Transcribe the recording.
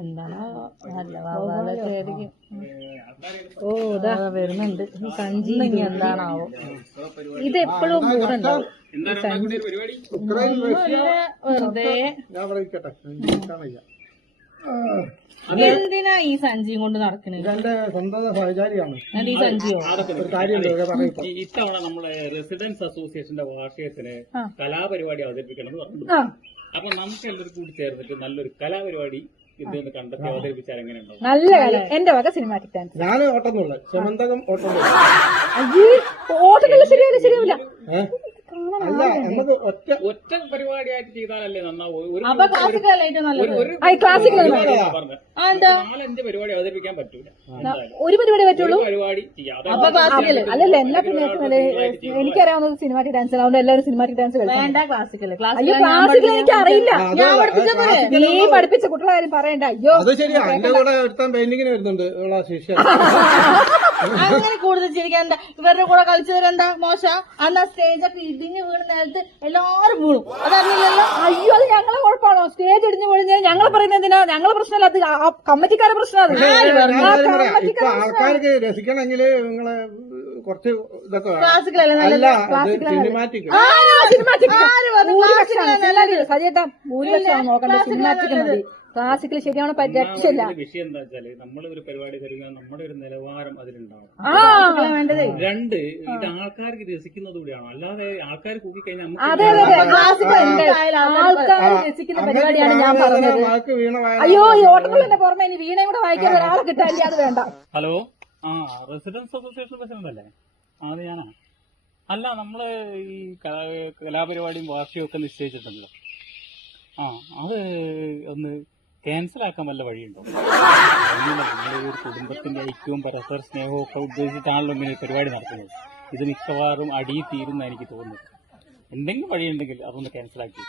എന്താണോ നല്ല വാവാലൊക്കെ ആയിരിക്കും. ഓ ഇതാ വരുന്നുണ്ട് സഞ്ചി. എന്താണാവോ ഇത് എപ്പോഴും കൂറുണ്ടാവും. വെറുതെ എന്തിനാ ഈ സഞ്ചിയും കൊണ്ട് നടക്കുന്നത്? ഈ സഞ്ചിയോ ഇത്തവണ നമ്മളെ റെസിഡൻസ് അസോസിയേഷന്റെ വാർഷികത്തിന് കലാപരിപാടി അവതരിപ്പിക്കണം എന്ന് പറഞ്ഞു. അപ്പൊ നമുക്ക് എല്ലാവരും കൂടി ചേർന്നിട്ട് നല്ലൊരു കലാപരിപാടി ഇതൊന്ന് കണ്ടെത്തി അവതരിപ്പിച്ചാൽ എങ്ങനെയുണ്ടാവും? നല്ല കാര്യം. എന്റെ വക സിനിമാറ്റിക് ഡാൻസ്. ഞാൻ ഓട്ടമുള്ള ചെമന്തകം ഓട്ടം ഓട്ടത്തില്ല. ശരിയാവില്ല. ഒറ്റ പരിപാടിയായിട്ട് ചെയ്താലല്ലേ നന്നാവൂ. നാലഞ്ച് പരിപാടി അവതരിപ്പിക്കാൻ പറ്റൂല. ഒരു പരിപാടി പറ്റുള്ളൂ. പരിപാടി അല്ലല്ല എല്ലാ എനിക്കറിയാവുന്നത് സിനിമാറ്റിക് ഡാൻസ്. അതുകൊണ്ട് എല്ലാവരും സിനിമാറ്റിക് ഡാൻസ് വേണ്ട. ക്ലാസിക്കൽ എനിക്ക് അറിയില്ല. നീ പഠിപ്പിച്ച കുട്ടികളെ കാര്യം പറയണ്ട. അയ്യോ പെയിന്റിങ്ങിന് വരുന്നുണ്ട് അങ്ങനെ കൂടുതൽ ചിരിക്കാണ്ട. ഇവരുടെ കൂടെ കളിച്ചവരെന്താ മോശ. അന്ന് ആ സ്റ്റേജൊക്കെ ഇടിഞ്ഞ് വീണ് നേരത്ത് എല്ലാരും വീണു. അതറിയില്ലല്ലോ. അയ്യോ അത് ഞങ്ങളെ കുഴപ്പമാണോ? സ്റ്റേജ് ഇടിഞ്ഞു വീഴുന്നത് ഞങ്ങൾ പറയുന്നത് എന്തിനാ? ഞങ്ങളെ പ്രശ്നമല്ല, അത് കമ്മിറ്റിക്കാരെ പ്രശ്നമാണ്. ആൾക്കാർക്ക് രസിക്കണമെങ്കിൽ നിങ്ങളെ കുറച്ച് ഇതൊക്കെ സജേട്ടാ ഭൂരിപക്ഷം നോക്കണ്ട. സിനിമാറ്റിക് മതി. ക്ലാസിക്കൽ ശരിയാണ് രക്ഷയില്ല. വിഷയം എന്താ വെച്ചാല് നമ്മളൊരു പരിപാടി തരുമ്പോൾ നമ്മുടെ ഒരു നിലവാരം അതിലുണ്ടാവും. വേണ്ടത് രണ്ട് ഇത് ആൾക്കാർക്ക് രസിക്കുന്നത് കൂടിയാണ്. അല്ലാതെ ആൾക്കാർ കൂടിക്കഴിഞ്ഞാൽ ആൾക്കാർ രസിക്കുന്ന പരിപാടിയാണ് ഞാൻ പറഞ്ഞത്. അയ്യോ ഈ ഓട്ടങ്ങളുടെ പുറമെ ഇനി വീണയും കൂടെ വായിക്കാൻ ഒരാളെ കിട്ടാനില്ല. അത് വേണ്ട. ഹലോ, റെസിഡൻസ് അസോസിയേഷൻ പ്രസിഡന്റ് അല്ലേ? അത് ഞാനാ. അല്ല, നമ്മള് ഈ കലാപരിപാടിയും വാർഷികവും ഒക്കെ നിശ്ചയിച്ചിട്ടുണ്ടല്ലോ. അത് ഒന്ന് ക്യാൻസൽ ആക്കാൻ വല്ല വഴിയുണ്ടോ? നിങ്ങളൊരു കുടുംബത്തിന്റെ ഐക്യവും പരസ്പര സ്നേഹവും ഒക്കെ ഉദ്ദേശിച്ചിട്ടാണല്ലോ ഇങ്ങനെ പരിപാടി നടത്തുന്നത്. ഇത് മിക്കവാറും അടിയിൽ തീരുന്ന എനിക്ക് തോന്നുന്നത്. എന്തെങ്കിലും വഴിയുണ്ടെങ്കിൽ അതൊന്ന് ക്യാൻസൽ ആക്കി.